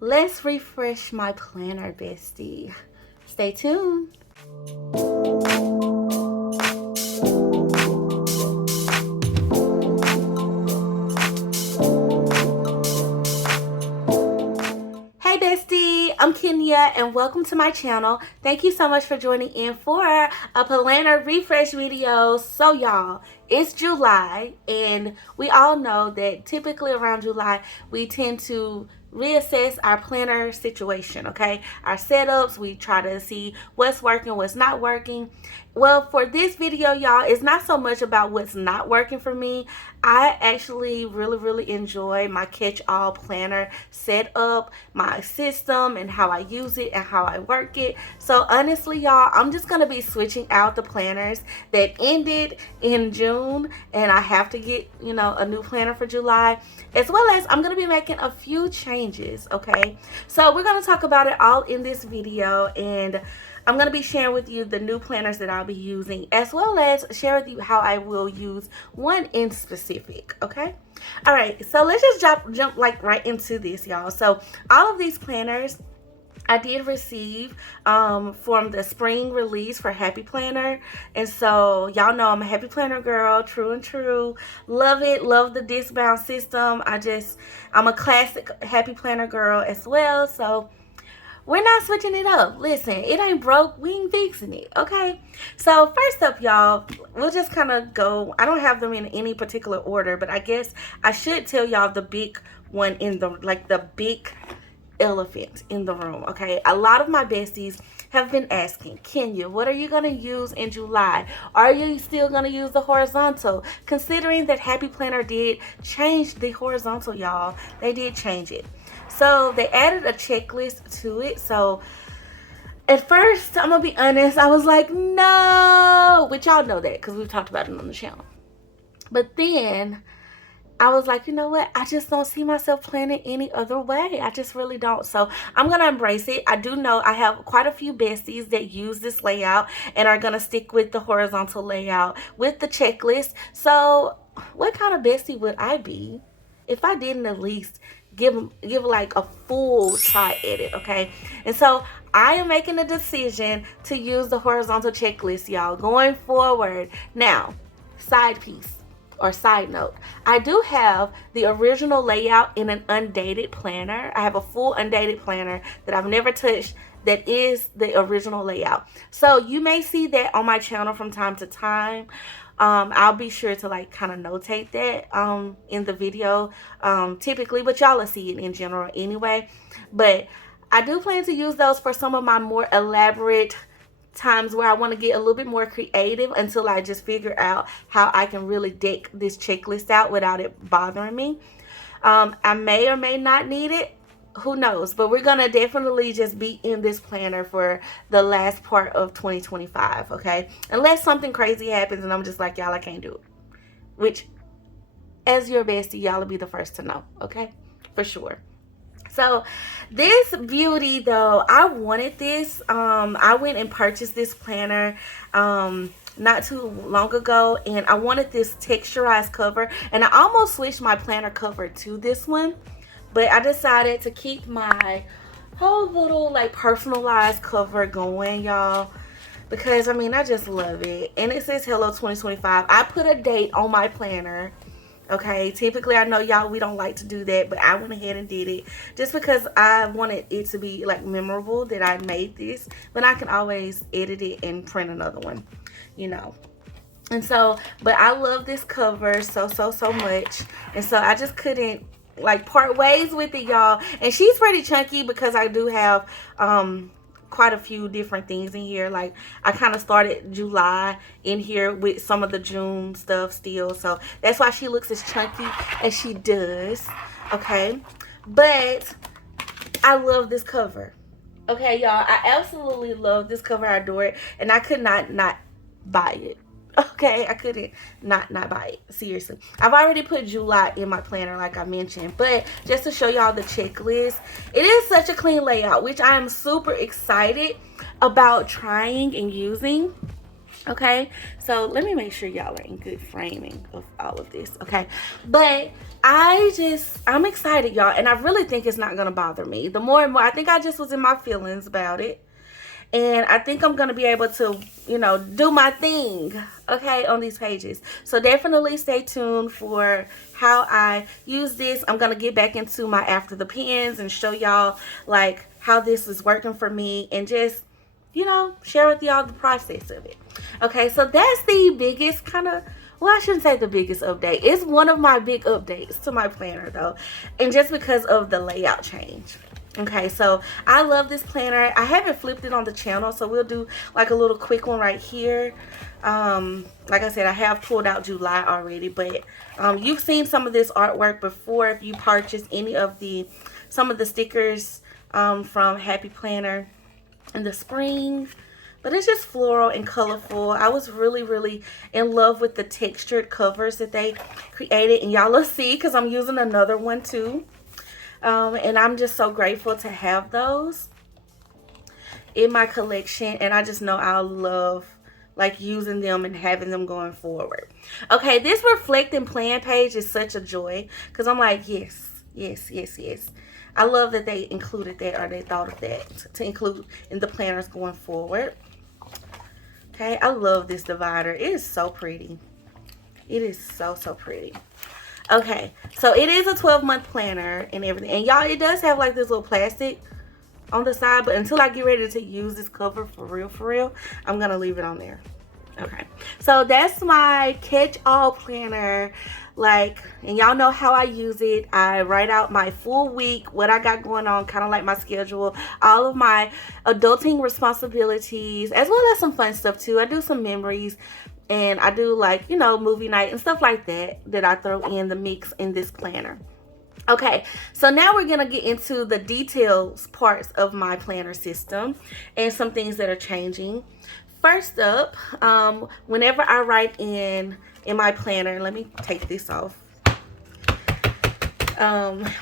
Let's refresh my planner, bestie. Stay tuned. Hey bestie, I'm Kenya and welcome to my channel. Thank you so much for joining in for a planner refresh video. So y'all, it's July and we all know that typically around July we tend to reassess our planner situation, okay? Our setups, we try to see what's working, what's not working. Well, for this video, y'all, it's not so much about what's not working for me. I actually really enjoy my catch-all planner setup, my system, and how I use it and how I work it. So honestly, y'all, I'm just gonna be switching out the planners that ended in June, and I have to get, you know, a new planner for July, as well as I'm gonna be making a few changes, okay? So we're gonna talk about it all in this video, and I'm going to be sharing with you the new planners that I'll be using, as well as share with you how I will use one in specific, okay? All right, so let's just jump like right into this, y'all. So all of these planners I did receive from the spring release for Happy Planner. And so y'all know I'm a Happy Planner girl, true and true. Love it, love the disc bound system. I'm a classic Happy Planner girl as well. So we're not switching it up. Listen, it ain't broke. We ain't fixing it, okay? So first up, y'all, we'll just kind of go. I don't have them in any particular order, but I guess I should tell y'all the big one in the, like the big elephant in the room, okay? A lot of my besties have been asking, Kenya, what are you going to use in July? Are you still going to use the horizontal? Considering that Happy Planner did change the horizontal, y'all. They did change it. So they added a checklist to it. So at first, I'm gonna be honest, I was like, no, which y'all know that because we've talked about it on the channel. But then I was like, you know what? I just don't see myself planning any other way. I just really don't. So I'm going to embrace it. I do know I have quite a few besties that use this layout and are going to stick with the horizontal layout with the checklist. So what kind of bestie would I be if I didn't at least give like a full try at it, okay? And so I am making a decision to use the horizontal checklist, y'all, going forward. Now, side piece or side note, I do have the original layout in an undated planner. I have a full undated planner that I've never touched that is the original layout. So you may see that on my channel from time to time. I'll be sure to like kind of notate that in the video typically, but y'all will see it in general anyway. But I do plan to use those for some of my more elaborate times where I want to get a little bit more creative until I just figure out how I can really deck this checklist out without it bothering me. I may or may not need it. Who knows? But we're going to definitely just be in this planner for the last part of 2025, okay? Unless something crazy happens and I'm just like, y'all, I can't do it. Which, as your bestie, y'all will be the first to know, okay? For sure. So this beauty though, I wanted this. I went and purchased this planner not too long ago, and I wanted this texturized cover, and I almost switched my planner cover to this one, but I decided to keep my whole little like personalized cover going, y'all, because I mean I just love it. And it says hello 2025. I put a date on my planner. Okay, typically I know y'all, we don't like to do that, but I went ahead and did it just because I wanted it to be like memorable that I made this, but I can always edit it and print another one, you know. And so, but I love this cover so much, and so I just couldn't like part ways with it, y'all. And she's pretty chunky because I do have quite a few different things in here. Like I kind of started July in here with some of the June stuff still, so that's why she looks as chunky as she does, okay? But I love this cover, okay, y'all. I absolutely love this cover. I adore it, and I could not buy it. Okay, I couldn't not buy it. Seriously. I've already put July in my planner like I mentioned, but just to show y'all the checklist, it is such a clean layout, which I am super excited about trying and using. Okay, so let me make sure y'all are in good framing of all of this, okay? But I'm excited, y'all, and I really think it's not gonna bother me. The more and more, I think I just was in my feelings about it, and I think I'm gonna be able to, do my thing, okay, on these pages. So definitely stay tuned for how I use this. I'm gonna get back into my after the pens and show y'all like how this is working for me, and just share with y'all the process of it. Okay, so that's the biggest well, I shouldn't say the biggest update. It's one of my big updates to my planner though, and just because of the layout change. Okay, so I love this planner. I haven't flipped it on the channel, so we'll do like a little quick one right here. Like I said, I have pulled out July already, but you've seen some of this artwork before if you purchased any of some of the stickers from Happy Planner in the spring. But it's just floral and colorful. I was really, really in love with the textured covers that they created. And y'all will see because I'm using another one too. And I'm just so grateful to have those in my collection. And I just know I'll love like using them and having them going forward. Okay, this reflect and plan page is such a joy because I'm like, yes, yes, yes, yes. I love that they included that, or they thought of that to include in the planners going forward. Okay, I love this divider. It is so pretty. It is so, so pretty. Okay, so it is a 12-month planner and everything. And y'all, it does have like this little plastic on the side, but until I get ready to use this cover for real, I'm going to leave it on there. Okay, so that's my catch-all planner. Like, and y'all know how I use it. I write out my full week, what I got going on, kind of like my schedule, all of my adulting responsibilities, as well as some fun stuff too. I do some memories, and I do like, movie night and stuff like that I throw in the mix in this planner. Okay, so now we're going to get into the details parts of my planner system and some things that are changing. First up, whenever I write in my planner, let me take this off.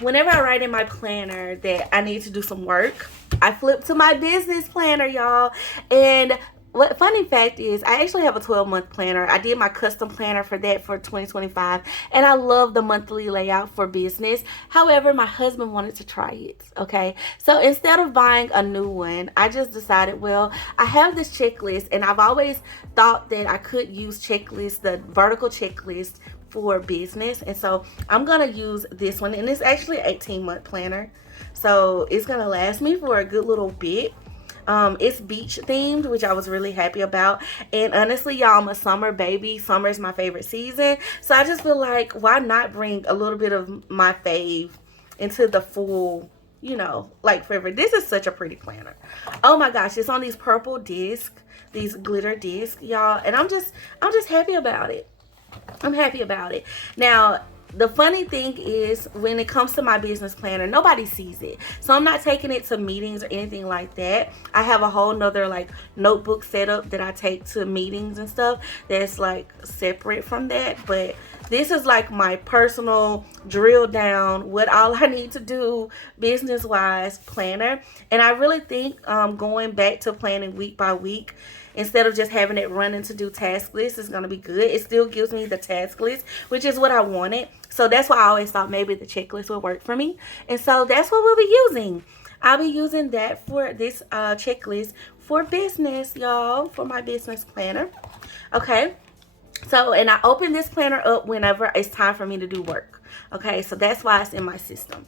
Whenever I write in my planner that I need to do some work, I flip to my business planner, y'all. And what funny fact is, I actually have a 12-month planner. I did my custom planner for that for 2025, and I love the monthly layout for business. However, my husband wanted to try it, okay? So instead of buying a new one, I just decided, well, I have this checklist, and I've always thought that I could use checklists, the vertical checklist for business, and so I'm gonna use this one, and it's actually an 18-month planner, so it's gonna last me for a good little bit. It's beach themed, which I was really happy about. And honestly, y'all, I'm a summer baby. Summer is my favorite season. So I just feel like, why not bring a little bit of my fave into the full, like favorite. This is such a pretty planner. Oh my gosh, it's on these purple discs, these glitter discs, y'all. And I'm just happy about it. I'm happy about it. Now, the funny thing is, when it comes to my business planner, nobody sees it. So I'm not taking it to meetings or anything like that. I have a whole nother like notebook setup that I take to meetings and stuff that's like separate from that. But this is like my personal drill down what all I need to do business wise planner. And I really think going back to planning week by week, instead of just having it running to do task lists, is going to be good. It still gives me the task list, which is what I wanted. So that's why I always thought maybe the checklist would work for me. And so that's what we'll be using. I'll be using that for this checklist for business, y'all, for my business planner. Okay. So, and I open this planner up whenever it's time for me to do work. Okay. So that's why it's in my system.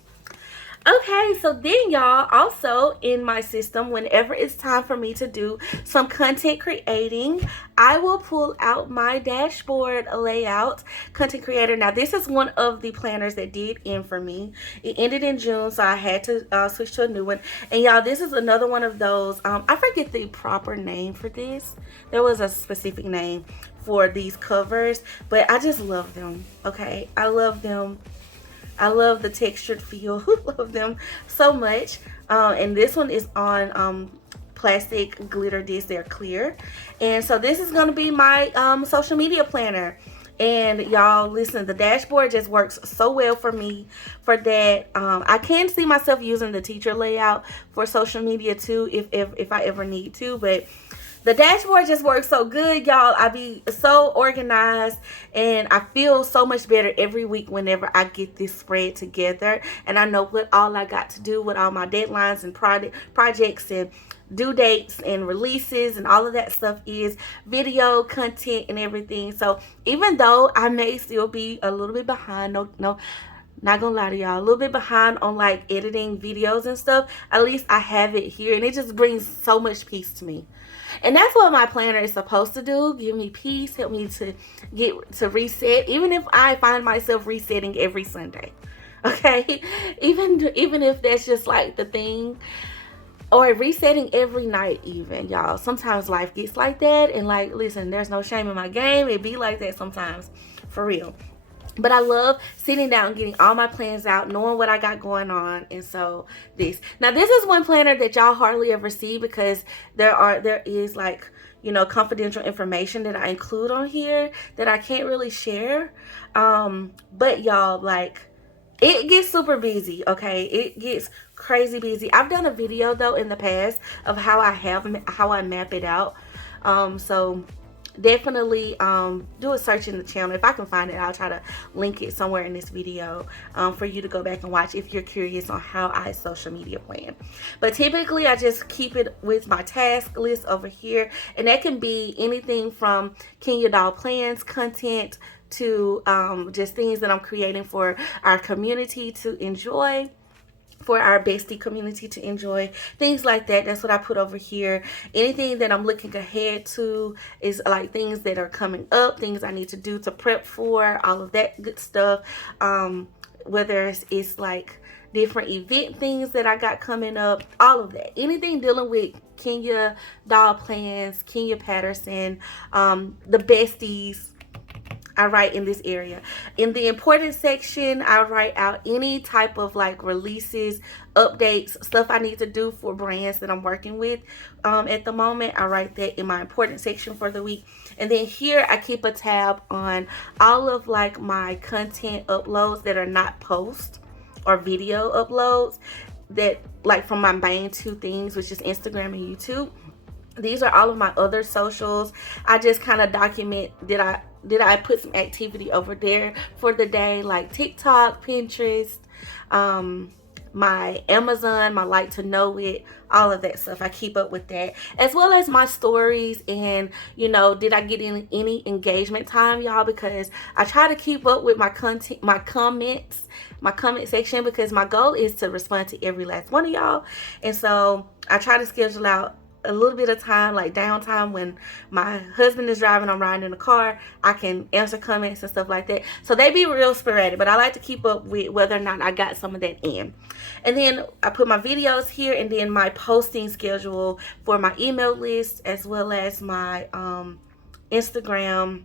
Okay, so then y'all, also in my system, whenever it's time for me to do some content creating, I will pull out my dashboard layout, content creator. Now, this is one of the planners that did end for me. It ended in June, so I had to switch to a new one. And y'all, this is another one of those, I forget the proper name for this. There was a specific name for these covers, but I just love them, okay? I love them. I love the textured feel. Love them so much. And this one is on plastic glitter discs. They're clear. And so this is going to be my social media planner. And y'all, listen, the dashboard just works so well for me for that. I can see myself using the teacher layout for social media too if I ever need to. But the dashboard just works so good, y'all. I be so organized, and I feel so much better every week whenever I get this spread together, and I know what all I got to do, what all my deadlines and projects and due dates and releases and all of that stuff is, video content and everything. So even though I may still be a little bit behind, no, not gonna lie to y'all, a little bit behind on like editing videos and stuff, at least I have it here, and it just brings so much peace to me. And that's what my planner is supposed to do: give me peace, help me to get to reset, even if I find myself resetting every Sunday. Okay, even if that's just like the thing, or resetting every night even, y'all. Sometimes life gets like that, and like, listen, there's no shame in my game. It be like that sometimes, for real. But I love sitting down, getting all my plans out, knowing what I got going on. And so this is one planner that y'all hardly ever see, because there is like, you know, confidential information that I include on here that I can't really share. But y'all, like, it gets super busy, okay? It gets crazy busy. I've done a video though in the past of how I map it out. So definitely do a search in the channel. If I can find it, I'll try to link it somewhere in this video for you to go back and watch if you're curious on how I social media plan. But typically I just keep it with my task list over here, and that can be anything from Kenya Doll plans, content, to just things that I'm creating for our community to enjoy, for our bestie community to enjoy, things like that. That's what I put over here. Anything that I'm looking ahead to is like things that are coming up, things I need to do to prep for, all of that good stuff. Whether it's like different event things that I got coming up, all of that. Anything dealing with Kenya Doll plans, Kenya Patterson, the besties, I write in this area. In the important section, I write out any type of like releases, updates, stuff I need to do for brands that I'm working with at the moment. I write that in my important section for the week. And then here I keep a tab on all of like my content uploads that are not post or video uploads, that like from my main two things, which is Instagram and YouTube. These are all of my other socials. I just kind of document, did I put some activity over there for the day, like TikTok, Pinterest, my Amazon, my like to know it, all of that stuff. I keep up with that, as well as my stories, and you know, did I get any engagement time, y'all, because I try to keep up with my content, my comment section, because my goal is to respond to every last one of y'all. And so I try to schedule out a little bit of time, like downtime, when my husband is driving, I'm riding in the car, I can answer comments and stuff like that. So they be real sporadic, but I like to keep up with whether or not I got some of that in. And then I put my videos here, and then my posting schedule for my email list, as well as my Instagram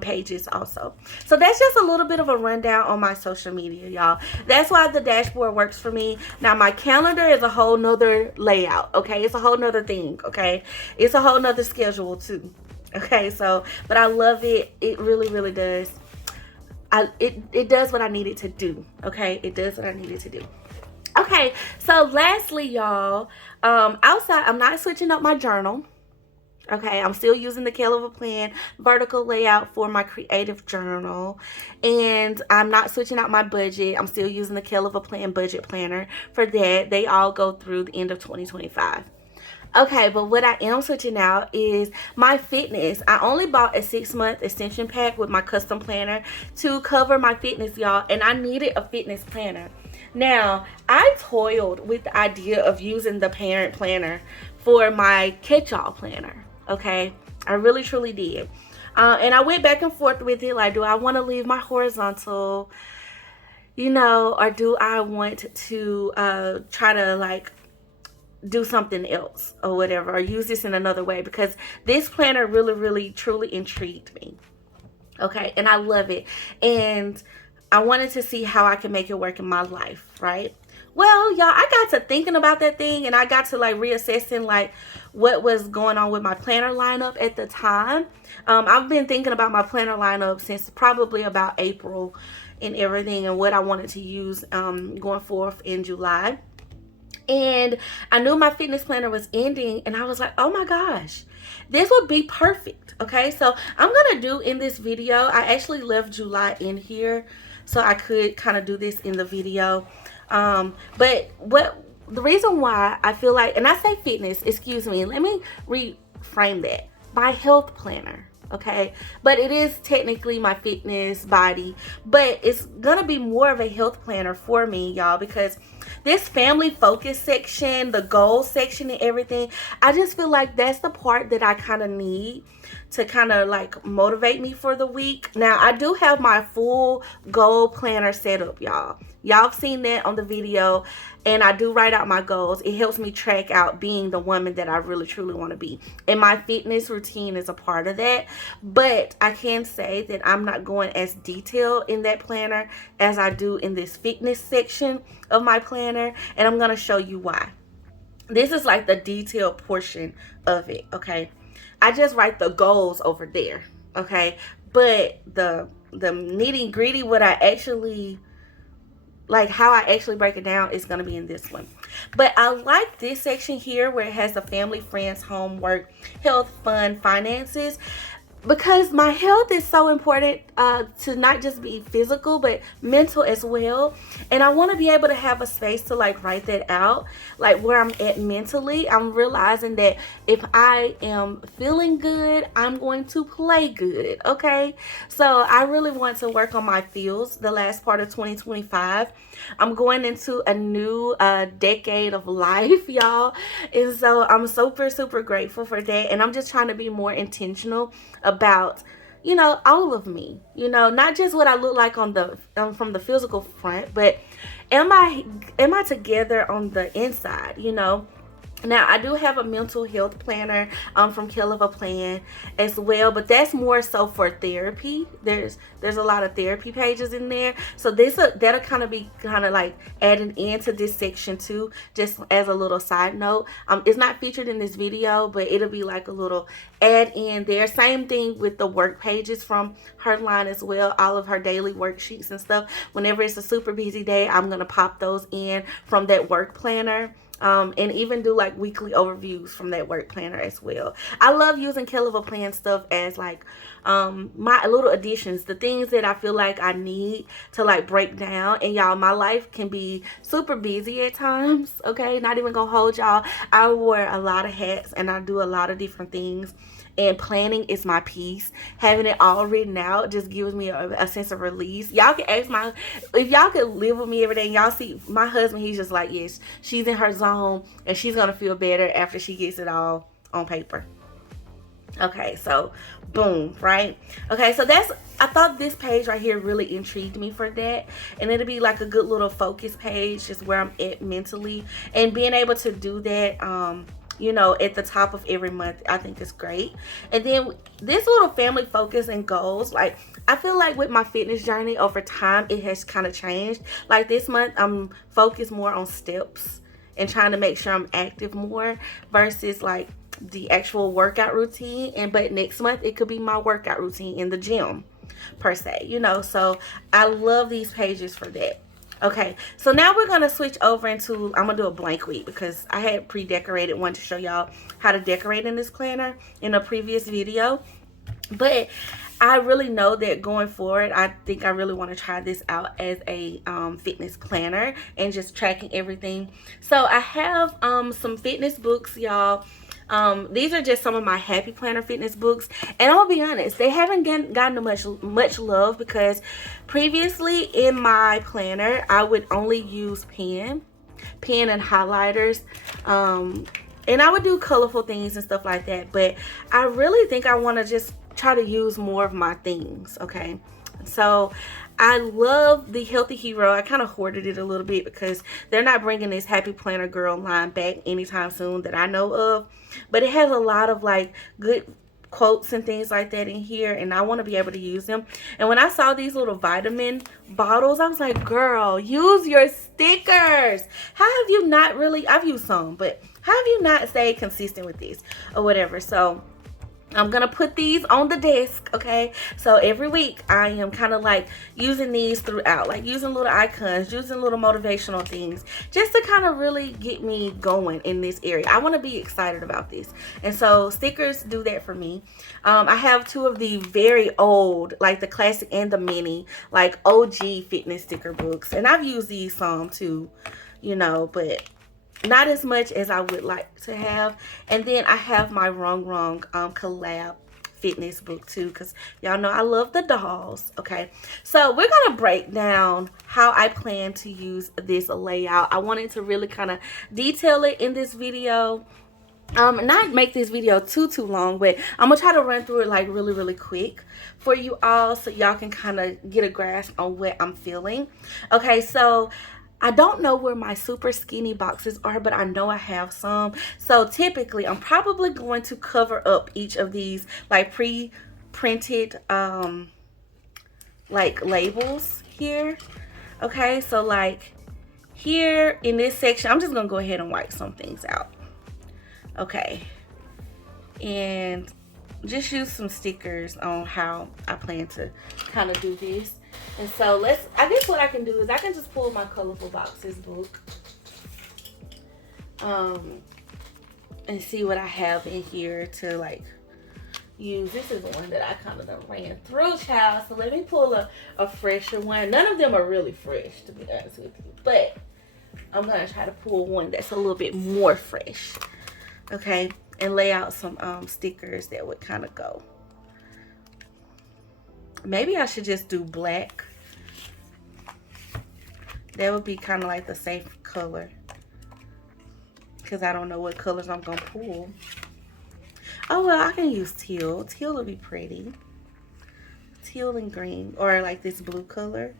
pages also. So that's just a little bit of a rundown on my social media, y'all. That's why the dashboard works for me. Now my calendar is a whole nother layout, okay? It's a whole nother thing, okay? It's a whole nother schedule too, okay? So, but I love it. It really does. It does what I need it to do, okay? It does what I need it to do. Okay, so lastly, y'all, outside, I'm not switching up my journal. Okay, I'm still using the KELL of a Plan vertical layout for my creative journal, and I'm not switching out my budget. I'm still using the KELL of a Plan budget planner for that. They all go through the end of 2025. Okay, but what I am switching out is my fitness. I only bought a 6-month extension pack with my custom planner to cover my fitness, y'all, and I needed a fitness planner. Now, I toiled with the idea of using the parent planner for my catch-all planner. Okay, I really truly did, and I went back and forth with it, like, do I want to leave my horizontal, you know, or do I want to try to like do something else or whatever, or use this in another way, because this planner really truly intrigued me. Okay, and I love it, and I wanted to see how I can make it work in my life, right? Well, y'all, I got to thinking about that thing, and I got to like reassessing like what was going on with my planner lineup at the time. I've been thinking about my planner lineup since probably about April and everything, and what I wanted to use going forth in July. And I knew my fitness planner was ending, and I was like, oh my gosh, this would be perfect. Okay, so I'm gonna do in this video, I actually left July in here so I could kind of do this in the video. But what the reason why I feel like, and I say fitness, excuse me, let me reframe that, my health planner. Okay, but it is technically my fitness body, but it's gonna be more of a health planner for me, y'all, because this family focus section, the goals section and everything, I just feel like that's the part that I kind of need to kind of like motivate me for the week. Now, I do have my full goal planner set up, y'all. Y'all have seen that on the video, and I do write out my goals. It helps me track out being the woman that I really truly want to be, and my fitness routine is a part of that. But I can say that I'm not going as detailed in that planner as I do in this fitness section of my planner, and I'm going to show you why. This is like the detailed portion of it. Okay, I just write the goals over there. Okay, but the nitty gritty, what I actually like, how I actually break it down, is going to be in this one. But I like this section here where it has the family, friends, homework, health, fun, finances, because my health is so important, to not just be physical but mental as well. And I want to be able to have a space to like write that out, like where I'm at mentally. I'm realizing that if I am feeling good, I'm going to play good. Okay, so I really want to work on my feels the last part of 2025. I'm going into a new decade of life, y'all, and so I'm super grateful for that. And I'm just trying to be more intentional about, you know, all of me, you know, not just what I look like on the from the physical front, but am I together on the inside, you know. Now, I do have a mental health planner from KELL as well, but that's more so for therapy. There's a lot of therapy pages in there, so that'll kind of be like adding into this section too, just as a little side note. It's not featured in this video, but it'll be like a little add in there. Same thing with the work pages from her line as well, all of her daily worksheets and stuff. Whenever it's a super busy day, I'm gonna pop those in from that work planner. And even do like weekly overviews from that work planner as well. I love using KELL stuff as like my little additions, the things that I feel like I need to like break down. And y'all, my life can be super busy at times, okay? Not even gonna hold y'all. I wear a lot of hats and I do a lot of different things. And planning is my piece. Having it all written out just gives me a sense of release. Y'all can ask if y'all could live with me every day, and y'all see my husband, he's just like, yes, she's in her zone and she's gonna feel better after she gets it all on paper. Okay, so boom, right? Okay, so I thought this page right here really intrigued me for that, and it'll be like a good little focus page, just where I'm at mentally, and being able to do that you know, at the top of every month, I think is great. And then this little family focus and goals, like I feel like with my fitness journey over time, it has kind of changed. Like this month, I'm focused more on steps and trying to make sure I'm active more versus like the actual workout routine. But next month, it could be my workout routine in the gym per se, you know. So I love these pages for that. Okay, so now we're gonna switch over into, I'm gonna do a blank week because I had pre-decorated one to show y'all how to decorate in this planner in a previous video. But I really know that going forward, I think I really want to try this out as a fitness planner and just tracking everything. So I have some fitness books, y'all. These are just some of my Happy Planner fitness books, and I'll be honest, they haven't gotten much love because previously in my planner I would only use pen and highlighters, and I would do colorful things and stuff like that. But I really think I want to just try to use more of my things. Okay, so I love the Healthy Hero. I kind of hoarded it a little bit because they're not bringing this Happy Planner Girl line back anytime soon that I know of. But it has a lot of like good quotes and things like that in here, and I want to be able to use them. And when I saw these little vitamin bottles, I was like, girl, use your stickers. How have you not really, I've used some, but how have you not stayed consistent with these or whatever? So I'm gonna put these on the desk, okay? So every week I am kind of like using these throughout, like using little icons, using little motivational things, just to kind of really get me going in this area. I want to be excited about this, and so stickers do that for me. I have two of the very old, like the classic and the mini, like OG fitness sticker books, and I've used these some too, you know, but not as much as I would like to have. And then I have my RONGRONG collab fitness book too, because y'all know I love the dolls. Okay, so we're gonna break down how I plan to use this layout. I wanted to really kind of detail it in this video, not make this video too long, but I'm gonna try to run through it like really quick for you all, so y'all can kind of get a grasp on what I'm feeling. Okay, so I don't know where my super skinny boxes are, but I know I have some. So typically I'm probably going to cover up each of these like pre-printed like labels here. Okay, so like here in this section, I'm just gonna go ahead and wipe some things out. Okay, and just use some stickers on how I plan to kind of do this. And so I guess what I can do is I can just pull my colorful boxes book and see what I have in here to like use. This is one that I kind of ran through, child, so let me pull a fresher one. None of them are really fresh, to be honest with you, but I'm gonna try to pull one that's a little bit more fresh. Okay, and lay out some stickers that would kind of go. Maybe I should just do black. That would be kind of like the safe color, because I don't know what colors I'm gonna pull. Oh well, I can use teal. Teal would be pretty. Teal and green, or like this blue color.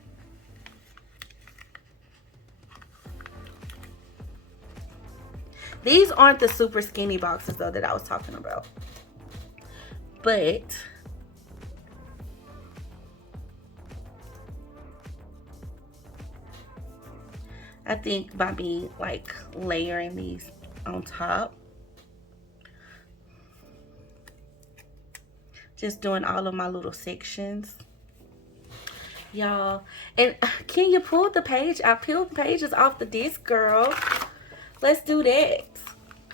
These aren't the super skinny boxes though that I was talking about, but I think by me like layering these on top, just doing all of my little sections, y'all. And can you pull the page? I peeled pages off the disc, girl. Let's do that.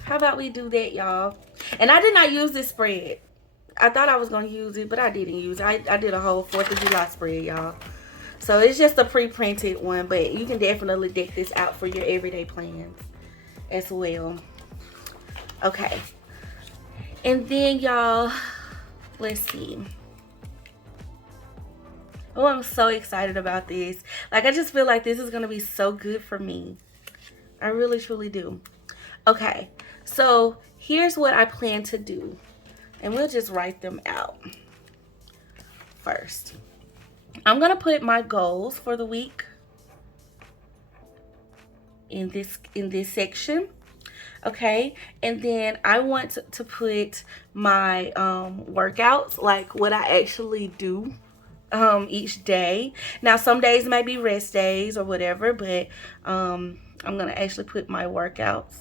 How about we do that, y'all? And I did not use this spread. I thought I was gonna use it, but I didn't use it. I did a whole 4th of July spread, y'all. So it's just a pre-printed one, but you can definitely deck this out for your everyday plans as well. Okay. And then, y'all, let's see. Oh, I'm so excited about this. Like, I just feel like this is gonna be so good for me. I really, truly do. Okay, so here's what I plan to do. And we'll just write them out first. I'm gonna put my goals for the week in this section. Okay, and then I want to put my workouts, like what I actually do each day. Now some days may be rest days or whatever, but I'm gonna actually put my workouts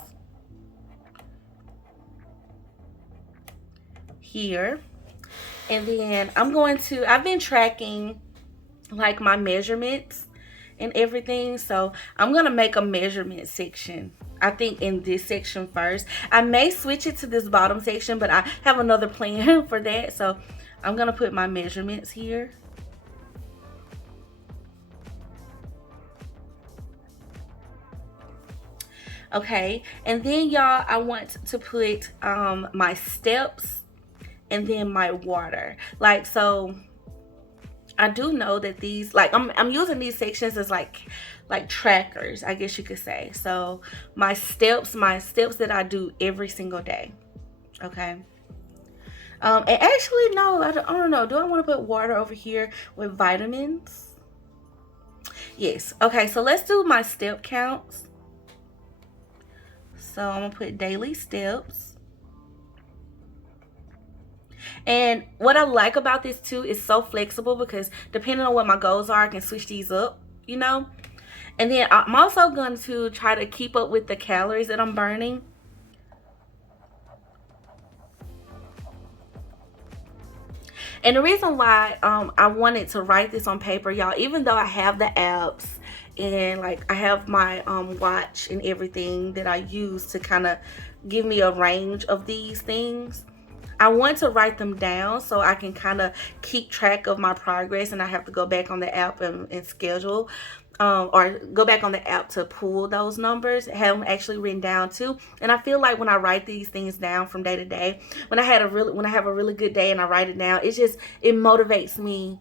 here. And then I've been tracking like my measurements and everything, so I'm gonna make a measurement section, I think, in this section first. I may switch it to this bottom section, but I have another plan for that, so I'm gonna put my measurements here. Okay, and then y'all, I want to put my steps and then my water. Like, so I do know that these, like, I'm using these sections as like trackers, I guess you could say. So my steps that I do every single day. Okay. And actually, no, I don't know. Do I want to put water over here with vitamins? Yes. Okay, so let's do my step counts. So I'm gonna put daily steps. And what I like about this too is so flexible, because depending on what my goals are, I can switch these up, you know. And then I'm also going to try to keep up with the calories that I'm burning. And the reason why I wanted to write this on paper, y'all, even though I have the apps and like I have my watch and everything that I use to kind of give me a range of these things, I want to write them down so I can kind of keep track of my progress, and I have to go back on the app and schedule, or go back on the app to pull those numbers, have them actually written down too. And I feel like when I write these things down from day to day, when I have a really good day and I write it down, it motivates me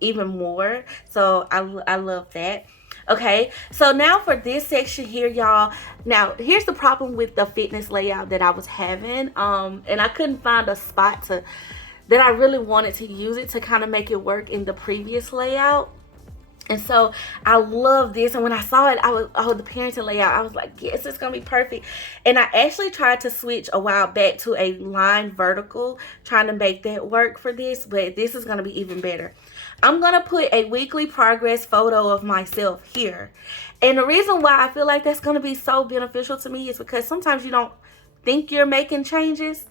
even more. So I love that. Okay, so now for this section here, y'all. Now here's the problem with the fitness layout that I was having, and I couldn't find a spot that I really wanted to use it to kind of make it work in the previous layout. And so I love this, and when I saw it, the parenting layout, I was like, yes, it's gonna be perfect. And I actually tried to switch a while back to a line vertical, trying to make that work for this, but this is gonna be even better. I'm gonna put a weekly progress photo of myself here. And the reason why I feel like that's gonna be so beneficial to me is because sometimes you don't think you're making changes,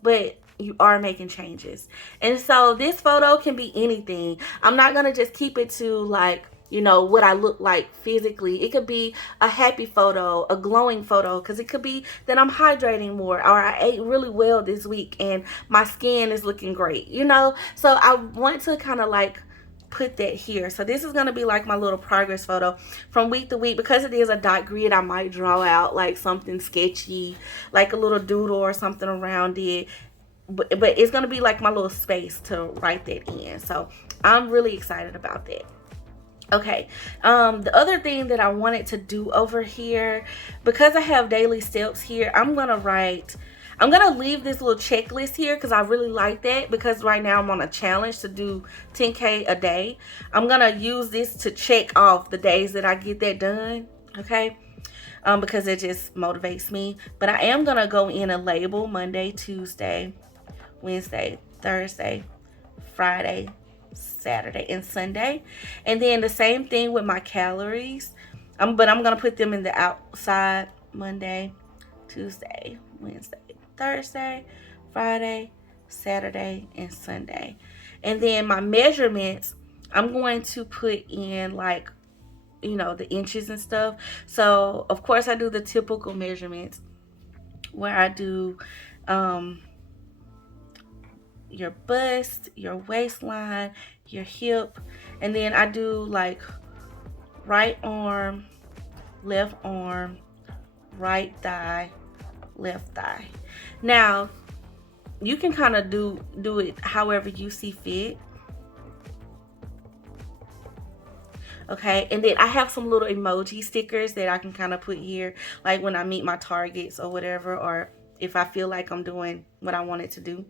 but you are making changes. And so this photo can be anything. I'm not gonna just keep it to like, you know, what I look like physically. It could be a happy photo, a glowing photo, because it could be that I'm hydrating more, or I ate really well this week and my skin is looking great, you know. So I want to kind of like put that here. So this is going to be like my little progress photo from week to week. Because it is a dot grid, I might draw out like something sketchy, like a little doodle or something around it. But it's going to be like my little space to write that in. So I'm really excited about that. Okay, the other thing that I wanted to do over here, because I have daily steps here, I'm going to leave this little checklist here because I really like that, because right now I'm on a challenge to do 10K a day. I'm going to use this to check off the days that I get that done, okay? Because it just motivates me. But I am going to go in and label Monday, Tuesday, Wednesday, Thursday, Friday, Saturday, and Sunday. And then the same thing with my calories. But I'm going to put them in the outside: Monday, Tuesday, Wednesday, Thursday, Friday, Saturday, and Sunday. And then my measurements, I'm going to put in like, you know, the inches and stuff. So of course I do the typical measurements where I do your bust, your waistline, your hip, and then I do like right arm, left arm, right thigh, left thigh. Now you can kind of do it however you see fit. Okay, and then I have some little emoji stickers that I can kind of put here, like when I meet my targets or whatever, or if I feel like I'm doing what I wanted to do.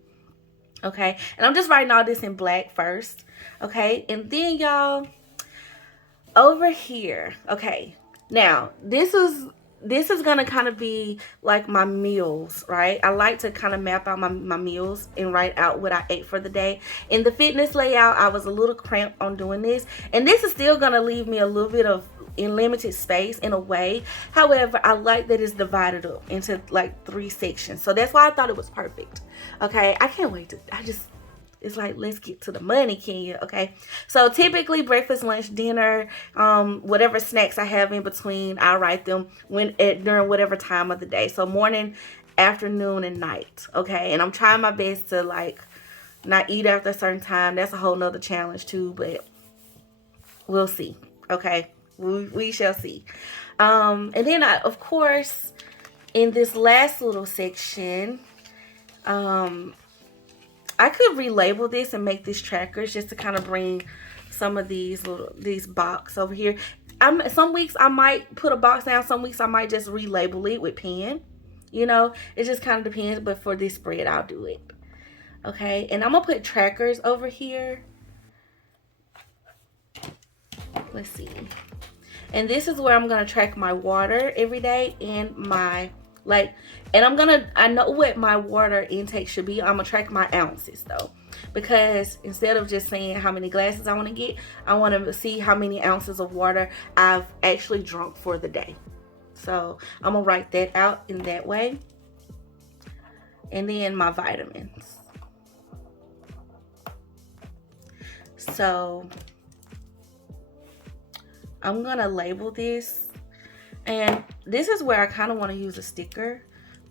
Okay, and I'm just writing all this in black first. Okay, and then y'all, over here, okay, now this is gonna kind of be like my meals, right? I like to kind of map out my meals and write out what I ate for the day. In the fitness layout, I was a little cramped on doing this, and this is still gonna leave me a little bit of in limited space in a way. However, I like that it's divided up into like 3 sections, so that's why I thought it was perfect. Okay, I can't wait to, it's like, let's get to the money, Kenya. Okay, so typically breakfast, lunch, dinner, whatever snacks I have in between, I'll write them during whatever time of the day. So morning, afternoon, and night. Okay, and I'm trying my best to like not eat after a certain time. That's a whole nother challenge too, but we'll see. Okay, we shall see. And then of course, in this last little section, I could relabel this and make this trackers just to kind of bring some of these box over here. Some weeks I might put a box down, some weeks I might just relabel it with pen. You know, it just kind of depends, but for this spread I'll do it. Okay, and I'm gonna put trackers over here. Let's see. And this is where I'm gonna track my water every day and my and I know what my water intake should be. I'm gonna track my ounces though, because instead of just saying how many glasses I want to get, I want to see how many ounces of water I've actually drunk for the day. So I'm gonna write that out in that way. And then my vitamins. So I'm gonna label this, and this is where I kind of want to use a sticker,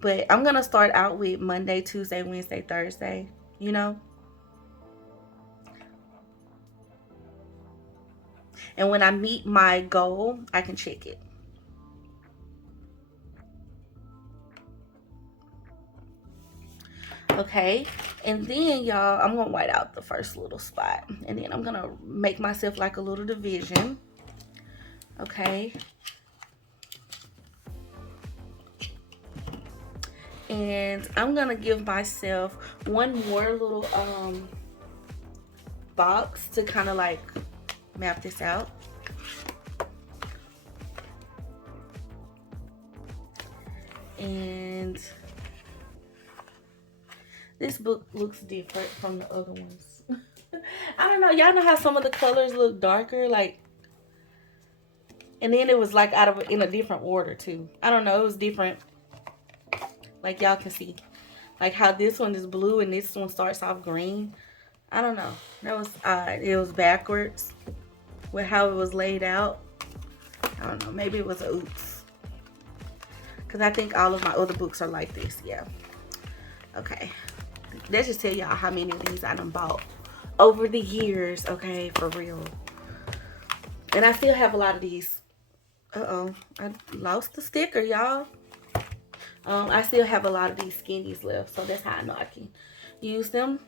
but I'm gonna start out with Monday, Tuesday, Wednesday, Thursday, you know. And when I meet my goal, I can check it. Okay, and then y'all, I'm gonna white out the first little spot, and then I'm gonna make myself like a little division. Okay, and I'm gonna give myself one more little box to kind of like map this out. And this book looks different from the other ones. I don't know, y'all know how some of the colors look darker, like, and then it was like in a different order too. I don't know, it was different. Like y'all can see, like how this one is blue and this one starts off green. I don't know, that was odd. It was backwards with how it was laid out. I don't know, maybe it was a oops, because I think all of my other books are like this. Yeah. Okay, let's just tell y'all how many of these I done bought over the years. Okay, for real. And I still have a lot of these. Uh-oh, I lost the sticker, y'all. I still have a lot of these skinnies left, so that's how I know I can use them.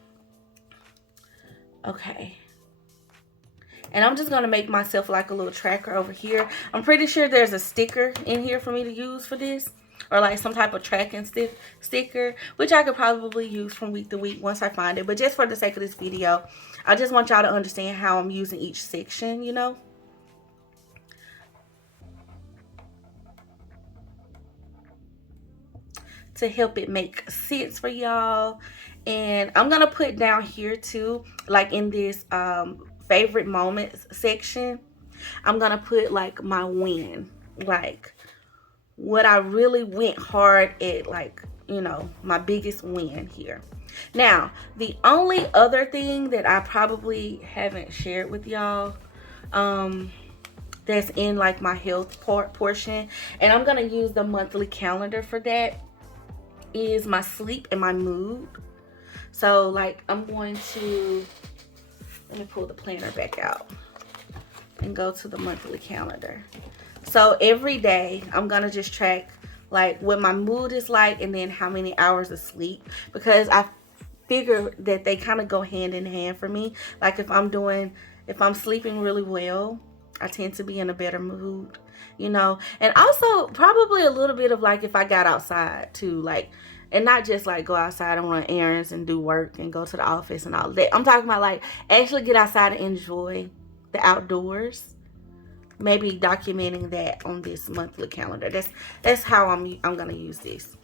Okay. And I'm just gonna make myself like a little tracker over here. I'm pretty sure there's a sticker in here for me to use for this, or like some type of tracking sticker, which I could probably use from week to week once I find it. But just for the sake of this video, I just want y'all to understand how I'm using each section, you know. To help it make sense for y'all. And I'm gonna put down here too, like in this favorite moments section, I'm gonna put like my win, like what I really went hard at, like, you know, my biggest win here. Now, the only other thing that I probably haven't shared with y'all, that's in like my health portion, and I'm gonna use the monthly calendar for that, is my sleep and my mood. So like I'm going to, let me pull the planner back out and go to the monthly calendar. So every day I'm gonna just track like what my mood is like, and then how many hours of sleep, because I figure that they kind of go hand in hand for me. Like if I'm sleeping really well, I tend to be in a better mood, you know. And also probably a little bit of like if I got outside too, like, and not just like go outside and run errands and do work and go to the office and all that. I'm talking about like actually get outside and enjoy the outdoors. Maybe documenting that on this monthly calendar. That's how I'm gonna use this.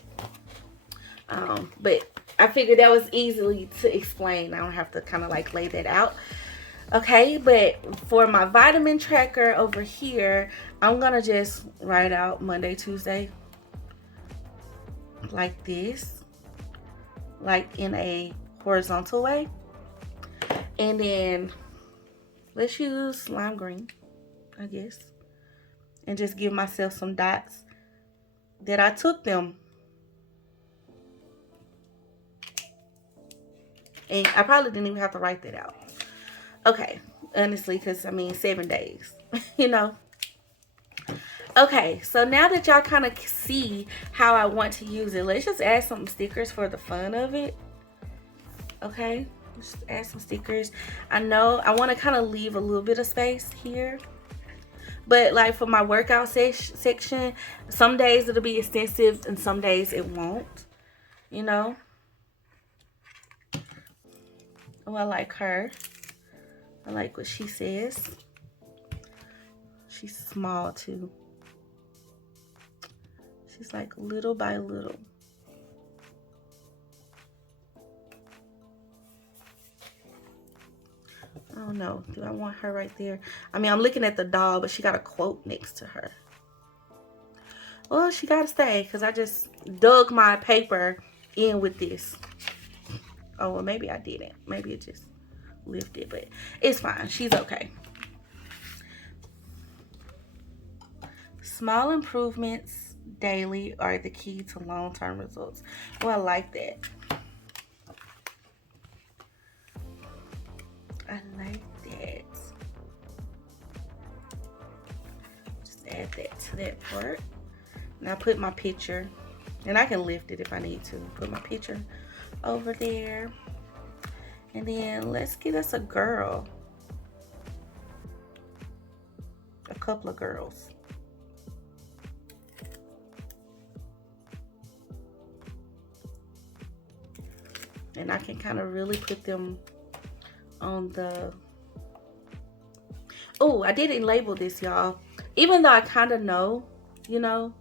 But I figured that was easily to explain. I don't have to kind of like lay that out. Okay, but for my vitamin tracker over here, I'm gonna just write out Monday, Tuesday, like this, like in a horizontal way. And then let's use lime green, I guess, and just give myself some dots that I took them. And I probably didn't even have to write that out. Okay, honestly, because I mean 7 days, you know. Okay, so now that y'all kind of see how I want to use it, let's just add some stickers for the fun of it. Okay, let's add some stickers. I know I want to kind of leave a little bit of space here, but like for my workout section, some days it'll be extensive and some days it won't, you know. Oh, I like her. I like what she says. She's small too. She's like little by little. I don't know. Do I want her right there? I mean, I'm looking at the doll, but she got a quote next to her. Well, she got to stay because I just dug my paper in with this. Oh, well, maybe I didn't. Maybe it just lift it, but it's fine. She's okay. Small improvements daily are the key to long-term results. Well, I like that. I like that. Just add that to that part. Now put my picture, and I can lift it if I need to. Put my picture over there. And then let's get us a girl. A couple of girls. And I can kind of really put them on the... Oh, I didn't label this, y'all. Even though I kind of know, you know,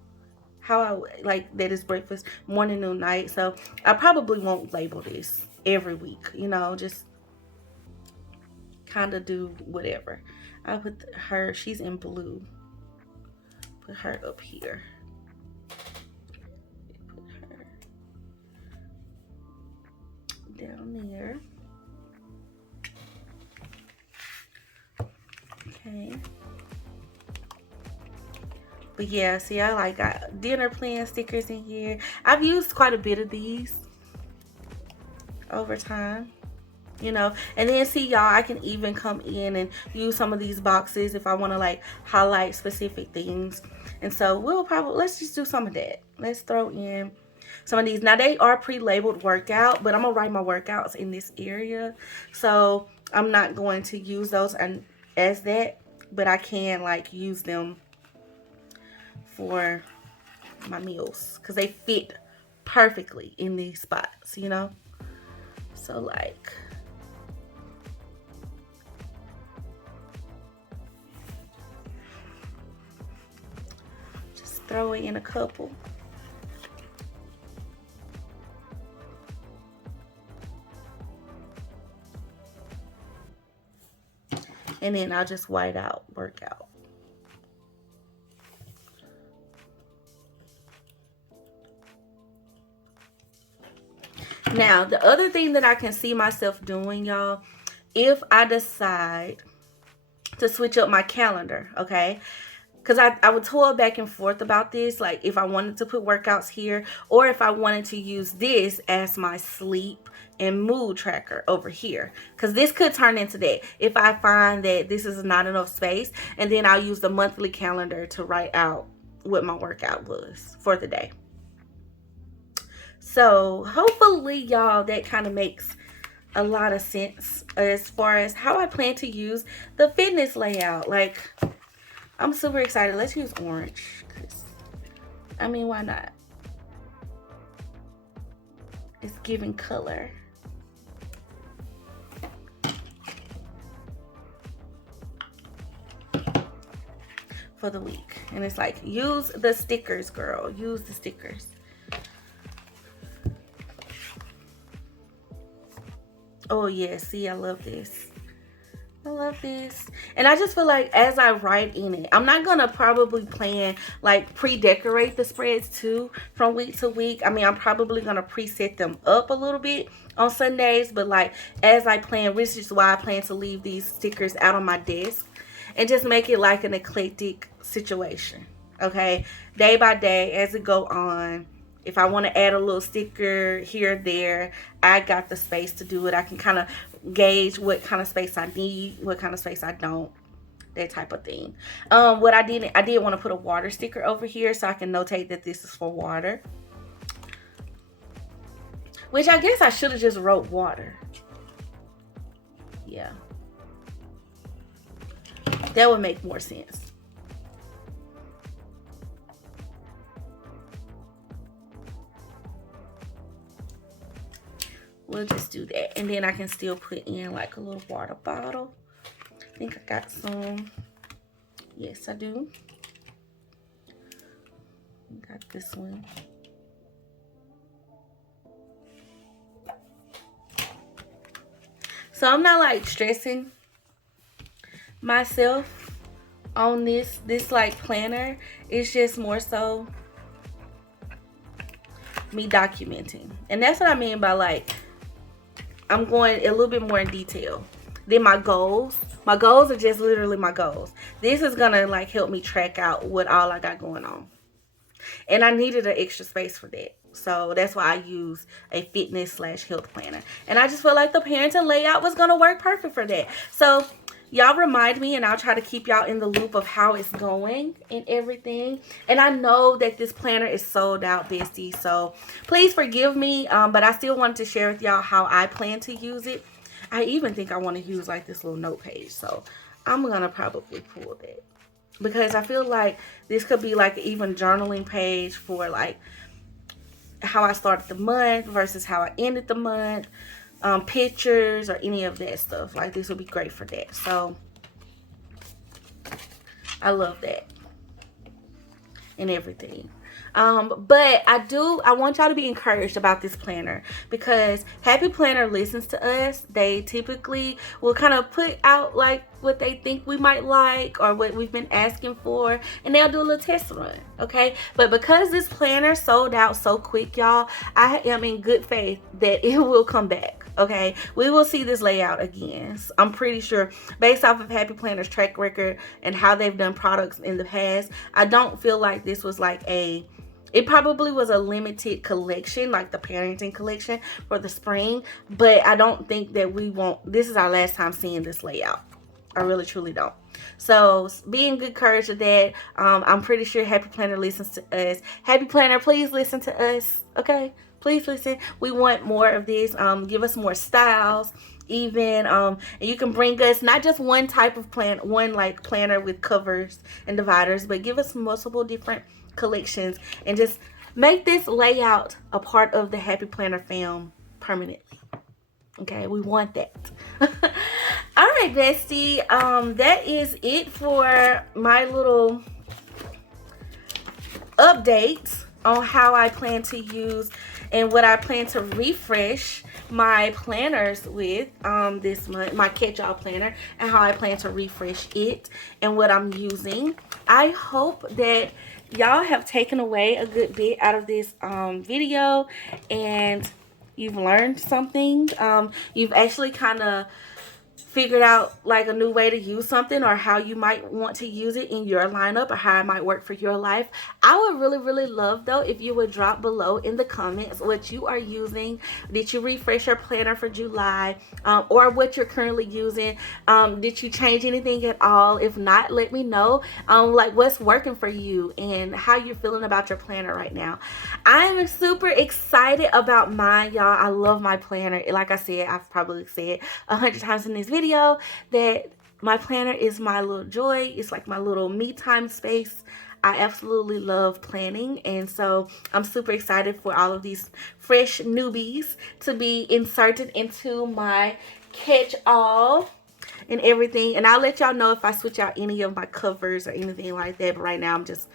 how I like that is breakfast, morning, noon, night. So I probably won't label this every week, you know, just kind of do whatever. I'll put her, she's in blue. Put her up here. Put her down there. Okay. But yeah, see, I got dinner plan stickers in here. I've used quite a bit of these over time, you know. And then see, y'all, I can even come in and use some of these boxes if I want to like highlight specific things. And so we'll probably, let's just do some of that. Let's throw in some of these. Now they are pre-labeled workout, but I'm gonna write my workouts in this area, so I'm not going to use those and as that, but I can like use them for my meals because they fit perfectly in these spots, you know. So like just throw in a couple. And then I'll just white out workout. Now, the other thing that I can see myself doing, y'all, if I decide to switch up my calendar, okay? Because I would toil back and forth about this, like if I wanted to put workouts here or if I wanted to use this as my sleep and mood tracker over here. Because this could turn into that if I find that this is not enough space. And then I'll use the monthly calendar to write out what my workout was for the day. So hopefully, y'all, that kind of makes a lot of sense as far as how I plan to use the fitness layout. Like, I'm super excited. Let's use orange. 'Cause, I mean, why not? It's giving color. For the week. And it's like, use the stickers, girl. Use the stickers. Oh yeah, see, I love this. I love this. And I just feel like as I write in it, I'm not gonna probably plan like pre-decorate the spreads too from week to week. I mean, I'm probably gonna preset them up a little bit on Sundays, but like as I plan, which is why I plan to leave these stickers out on my desk and just make it like an eclectic situation. Okay, day by day as it go on. If I want to add a little sticker here or there, I got the space to do it. I can kind of gauge what kind of space I need, what kind of space I don't, that type of thing. What I did want to put a water sticker over here so I can notate that this is for water. Which I guess I should have just wrote water. Yeah. That would make more sense. We'll just do that. And then I can still put in like a little water bottle. I think I got some. Yes, I do. Got this one. So I'm not like stressing myself on this like planner. It's just more so me documenting. And that's what I mean by like I'm going a little bit more in detail. Then my goals. My goals are just literally my goals. This is gonna like help me track out what all I got going on. And I needed an extra space for that. So that's why I use a fitness/health planner. And I just feel like the parenting layout was gonna work perfect for that. So y'all remind me, and I'll try to keep y'all in the loop of how it's going and everything. And I know that this planner is sold out, bestie, so please forgive me, but I still wanted to share with y'all how I plan to use it. I even think I want to use like this little note page, so I'm gonna probably pull that, because I feel like this could be like even journaling page for like how I started the month versus how I ended the month, pictures or any of that stuff. Like this would be great for that. So I love that and everything. But I want y'all to be encouraged about this planner, because Happy Planner listens to us. They typically will kind of put out like what they think we might like or what we've been asking for, and they'll do a little test run, okay? But because this planner sold out so quick, y'all, I am in good faith that it will come back, okay? We will see this layout again. So I'm pretty sure, based off of Happy Planner's track record and how they've done products in the past, I don't feel like this was like it probably was a limited collection, like the parenting collection for the spring, but I don't think that this is our last time seeing this layout. I really truly don't. So be in good courage with that. I'm pretty sure Happy Planner listens to us. Happy Planner, please listen to us, okay? Please listen. We want more of this. Give us more styles even, and you can bring us not just one type of one like planner with covers and dividers, but give us multiple different collections and just make this layout a part of the Happy Planner fam permanently. Okay, we want that. All right, bestie, that is it for my little updates on how I plan to use and what I plan to refresh my planners with this month, my catch-all planner, and how I plan to refresh it and what I'm using. I hope that y'all have taken away a good bit out of this video, and you've learned something. You've actually kind of figured out like a new way to use something, or how you might want to use it in your lineup, or how it might work for your life. I would really love though if you would drop below in the comments what you are using. Did you refresh your planner for July, or what you're currently using? Did you change anything at all? If not, let me know like what's working for you and how you're feeling about your planner right now. I'm super excited about mine, y'all. I love my planner. Like I said, I've probably said 100 times in this video that my planner is my little joy. It's like my little me time space. I absolutely love planning, and so I'm super excited for all of these fresh newbies to be inserted into my catch-all and everything. And I'll let y'all know if I switch out any of my covers or anything like that. But right now I'm just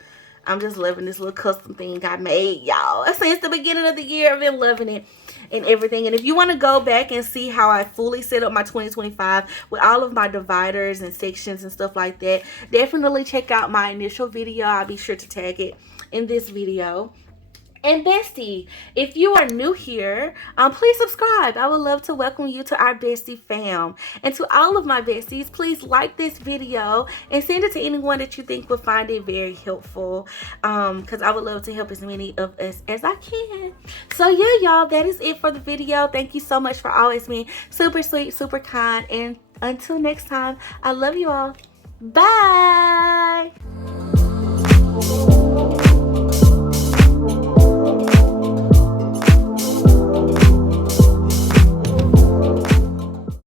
loving this little custom thing I made, y'all. Since the beginning of the year, I've been loving it and everything. And if you want to go back and see how I fully set up my 2025 with all of my dividers and sections and stuff like that, definitely check out my initial video. I'll be sure to tag it in this video. And bestie, if you are new here, please subscribe. I would love to welcome you to our bestie fam. And to all of my besties, please like this video and send it to anyone that you think would find it very helpful, because I would love to help as many of us as I can. So yeah, y'all, that is it for the video. Thank you so much for always being super sweet, super kind. And until next time, I love you all. Bye.